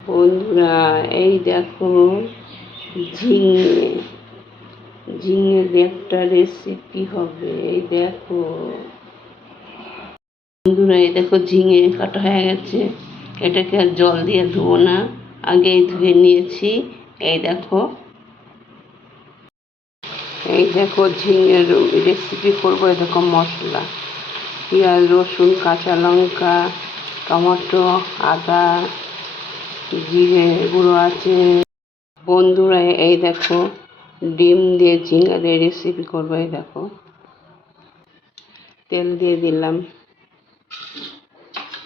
বন্ধুরা, এই দেখো ঝিঙে ঝিঙের একটা রেসিপি হবে। এই দেখো বন্ধুরা, এই দেখো ঝিঙে কাটা হয়ে গেছে। এটাকে আর জল দিয়ে ধুবো না, আগেই ধুয়ে নিয়েছি। এই দেখো ঝিঙের রেসিপি করবো। এই দেখো মশলা: পেঁয়াজ, রসুন, কাঁচা লঙ্কা, টমেটো, আদা, জিরে গুঁড়ো আছে। বন্ধুরা, এই দেখো ডিম দিয়ে ঝিঙের রেসিপি করবো। এই দেখো তেল দিয়ে দিলাম,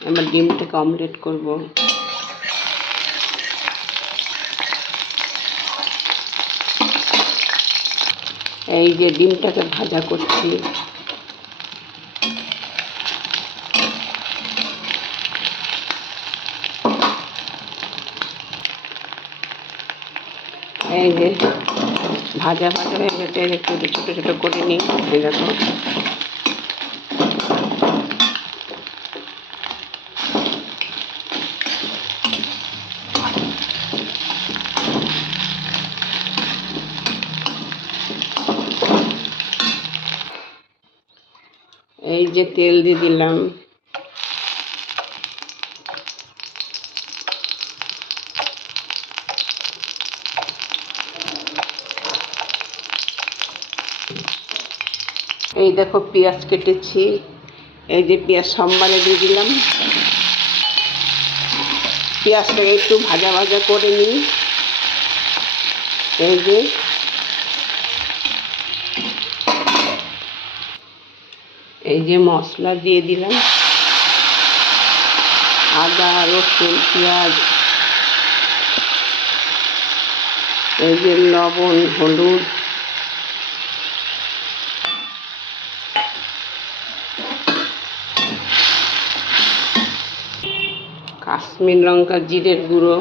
এবার ডিমটাকে অমলেট করব। এই যে ডিমটাকে ভাজা করছি। এই যে ভাজা ভাজা হয়ে গেছে, একটু ছোটো ছোটো করে নিই। এই দেখো এই যে তেল দিয়ে দিলাম। এই দেখো পেঁয়াজ কেটেছি, এই যে পেঁয়াজ সম্বারে দিয়ে দিলাম। পেঁয়াজটাকে একটু ভাজা ভাজা করে নিই। এই যে মশলা দিয়ে দিলাম: আদা, রসুন, পেঁয়াজ, এই যে লবণ, হলুদ, কাশ্মীর লঙ্কা, জিরের গুঁড়ো।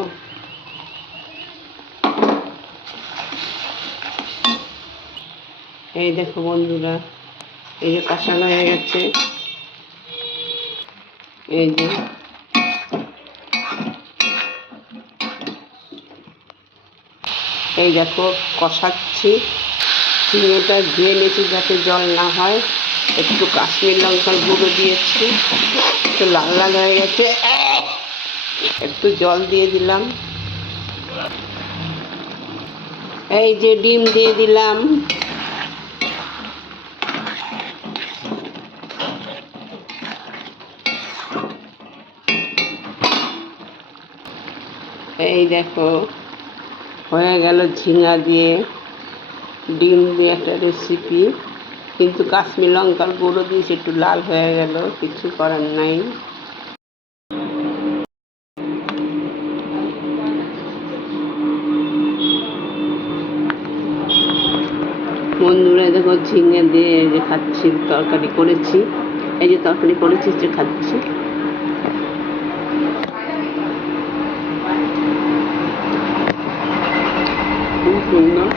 এই দেখো বন্ধুরা, এই যে কষানো হয়ে গেছে। এই যে এই দেখো কষাচ্ছি। ঝিঙেটা ধুয়ে নিয়েছি যাতে জল না হয়। একটু কাশ্মীর লঙ্কার গুঁড়ো দিয়েছি, একটু লাল লাল হয়ে গেছে, একটু জল দিয়ে দিলাম। এই যে ডিম দিয়ে দিলাম। এই দেখো হয়ে গেল ঝিঙা দিয়ে ডিম দিয়ে একটা রেসিপি, কিন্তু কাশ্মীর লঙ্কার গুঁড়ো দিয়েছি, একটু লাল হয়ে গেল, কিছু করার নাই। বন্ধুরা দেখো ঝিঙে দিয়ে এই যে খাচ্ছি, তরকারি করেছি, যে খাচ্ছি। খুব সুন্দর।